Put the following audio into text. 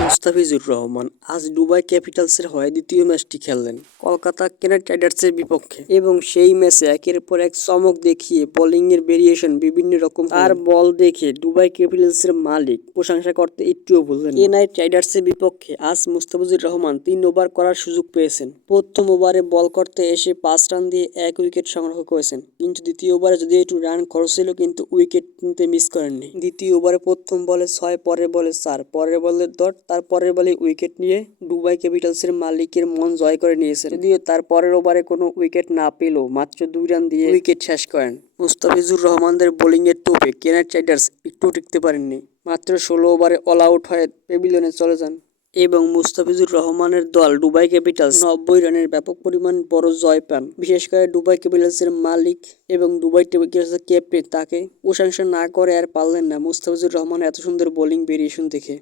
মুস্তাফিজুর রহমান আজ দুবাই ক্যাপিটালসের হয়ে দ্বিতীয় ম্যাচটি খেললেন কলকাতা নাইট রাইডার্সের বিপক্ষে এবং সেই ম্যাচে একের পর এক চমক দেখিয়ে বোলিং এর ভেরিয়েশন বিভিন্ন রকম আর বল দেখে দুবাই ক্যাপিটালসের মালিক প্রশংসা করতে একটুও ভুললেন না। নাইট রাইডার্সের বিপক্ষে আজ মুস্তাফিজুর রহমান 3 ওভার করার সুযোগ পেয়েছেন। প্রথম ওভারে বল করতে এসে 5 রান দিয়ে 1 উইকেট সংগ্রহ করেছেন, কিন্তু দ্বিতীয় ওভারে যদি একটু রান খরচ ছিল কিন্তু উইকেট নিতে মিস করেননি। দ্বিতীয় ওভারে প্রথম বলে 6, পরের বলে 4, পরের বলে ডট, তারপরের বলে উইকেট নিয়ে দুবাই ক্যাপিটালসের মালিকের মন জয় করে নিয়েছেন। যদিও তার পরের ওভারে কোনো উইকেট না পেলেও মাত্র 2 রান দিয়ে উইকেট শেষ করেন। মুস্তাফিজুর রহমানদের বোলিংয়ের তোপে নাইট রাইডার্স একটু টিকতে পারেননি। মাত্র 16 ওভারে অল আউট হয়ে প্যাভিলিয়নে চলে যান এবং মুস্তাফিজুর রহমানের দল দুবাই ক্যাপিটালস 90 রানের ব্যাপক পরিমাণ বড় জয় পান। বিশেষ করে দুবাই ক্যাপিটালসের মালিক এবং দুবাই ক্যাপিটালসের ক্যাপ্টেন তাকে প্রশংসা না করে আর পারলেন না মুস্তাফিজুর রহমানের এত সুন্দর বোলিং ভেরিয়েশন দেখে।